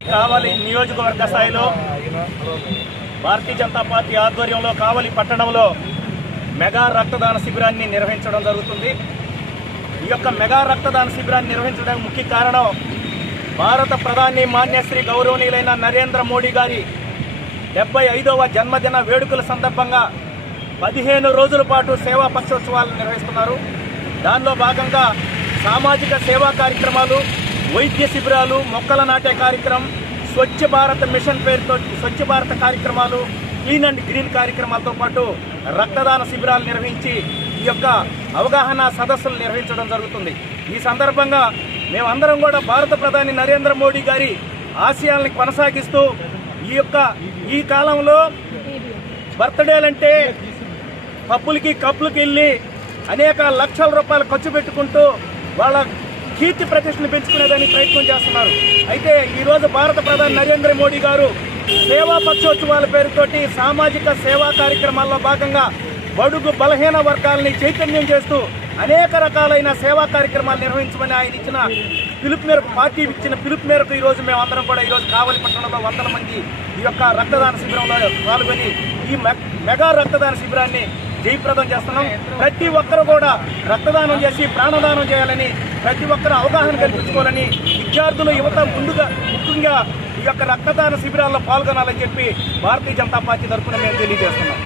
కావలి నియోజకవర్గ స్థాయిలో భారతీయ జనతా పార్టీ ఆధ్వర్యంలో కావలి పట్టణంలో మెగా రక్తదాన శిబిరాన్ని నిర్వహించడం జరుగుతుంది. ఈ యొక్క మెగా రక్తదాన శిబిరాన్ని నిర్వహించడానికి ముఖ్య కారణం భారత ప్రధాని మాన్యశ్రీ గౌరవనీయులైన నరేంద్ర మోడీ గారి డెబ్బై ఐదవ జన్మదిన వేడుకల సందర్భంగా పదిహేను రోజుల పాటు సేవా పక్షోత్సవాలు నిర్వహిస్తున్నారు. దానిలో భాగంగా సామాజిక సేవా కార్యక్రమాలు వైద్య శిబిరాలు మొక్కల నాటే కార్యక్రమం స్వచ్ఛ భారత్ మిషన్ పేరుతో స్వచ్ఛ భారత్ కార్యక్రమాలు క్లీన్ అండ్ గ్రీన్ కార్యక్రమాలతో పాటు రక్తదాన శిబిరాలు నిర్వహించి ఈ యొక్క అవగాహన సదస్సులు నిర్వహించడం జరుగుతుంది. ఈ సందర్భంగా మేమందరం కూడా భారత ప్రధాని నరేంద్ర మోడీ గారి ఆశయాల్ని కొనసాగిస్తూ ఈ యొక్క ఈ కాలంలో బర్త్డేలంటే పప్పులకి కప్పులకి వెళ్ళి అనేక లక్షల రూపాయలు ఖర్చు పెట్టుకుంటూ వాళ్ళ కీర్తి ప్రతిష్టలు పెంచుకునేదానికి ప్రయత్నం చేస్తున్నారు. అయితే ఈరోజు భారత ప్రధాని నరేంద్ర మోడీ గారు సేవా పక్షోత్సవాల పేరుతోటి సామాజిక సేవా కార్యక్రమాల్లో భాగంగా బడుగు బలహీన వర్గాలని చైతన్యం చేస్తూ అనేక రకాలైన సేవా కార్యక్రమాలు నిర్వహించమని ఆయన ఇచ్చిన పిలుపు మేరకు పార్టీ ఇచ్చిన పిలుపు మేరకు ఈ రోజు మేమందరం కూడా ఈరోజు కావలి పట్టణంలో వందల మంది ఈ యొక్క రక్తదాన శిబిరంలో పాల్గొని ఈ మెగా రక్తదాన శిబిరాన్ని జయప్రదం చేస్తున్నాం. ప్రతి ఒక్కరు కూడా రక్తదానం చేసి ప్రాణదానం చేయాలని ప్రతి ఒక్కరు అవగాహన కల్పించుకోవాలని విద్యార్థులు యువత ముందుగా ముఖ్యంగా ఈ యొక్క రక్తదాన శిబిరాల్లో పాల్గొనాలని చెప్పి భారతీయ జనతా పార్టీ తరఫున మేము తెలియజేస్తున్నాం.